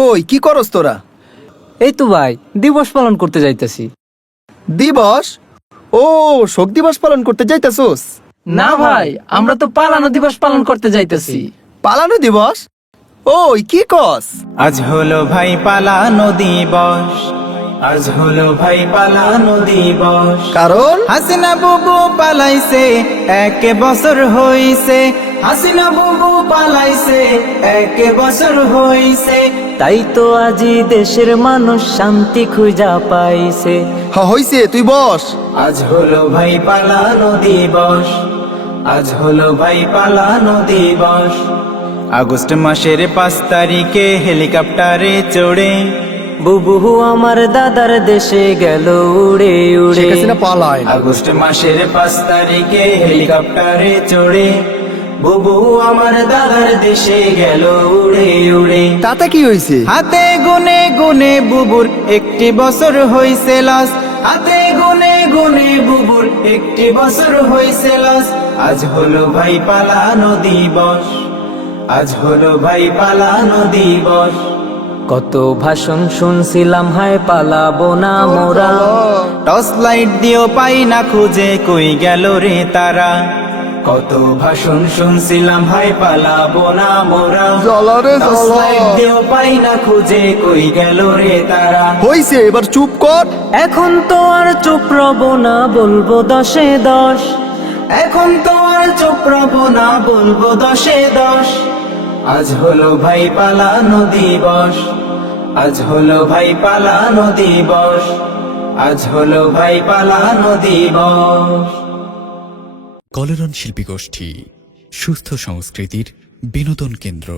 ওই কি করস তোরা? এই তো ভাই দিবস পালন করতে যাইতেছি। দিবস? ও, শোক দিবস পালন করতে যাইতাছোস? না ভাই, আমরা তো পালানো দিবস পালন করতে যাইতেছি। পালানো দিবস? ওই কি কস? আজ হলো ভাই পালানো দিবস, আজ হলো ভাই পালানো দিবস। কারণ হাসিনা বুবু পালাইছে, 1 বছর হইছে। হাসিনা বুবু পালাইছে, 1 বছর হইছে। তাই তো আজি দেশের মানুষ শান্তি খুঁজা পাইছে। হইছে, তুই বস। আজ হলো ভাই পালানো দিবস, আজ হলো ভাই পালানো দিবস। আগস্ট মাসের 5 তারিখে হেলিকপ্টারে চড়ে বুবু আমার দাদার দেশে গেল উড়ে উড়ে। পালায়। আগস্ট মাসের 5 তারিখে হেলিকপ্টারে চড়ে বুবু আমার দাদার দেশে গেল উড়ে উড়ে। তাতে কি হইছে? হাতে গুনে গুনে বুবুর 1 বছর হইছে লস, হাতে গুনে গুনে বুবুর 1 বছর হইছে লস। আজ হলো ভাই পালানো দিবস, আজ হলো ভাই পালানো দিবস। কত ভাষণ শুনছিলাম, হায় পালাবো না মোরা। টর্চ লাইট দিও পাই না খুঁজে, কই গেল রে তারা। কত ভাষণ শুনছিলাম, ভাই পালাবো না মোরা। জ্বালা রে টর্চ জ্বালা। লাইট দিও পাই না খুঁজে, কই গেল রে তারা। হইছে, এবার চুপ কর। এখন তো আর চুপ রব না, বলবো 10-এ 10। এখন তো আর চুপ রবো না, বলবো 10-এ 10। আজ হলো ভাই পালানো দিবস, আজ হলো ভাই পালানো দিবস, আজ হলো ভাই পালানো দিবস। কলোরন শিল্পী গোষ্ঠী, সুস্থ সংস্কৃতির বিনোদন কেন্দ্র।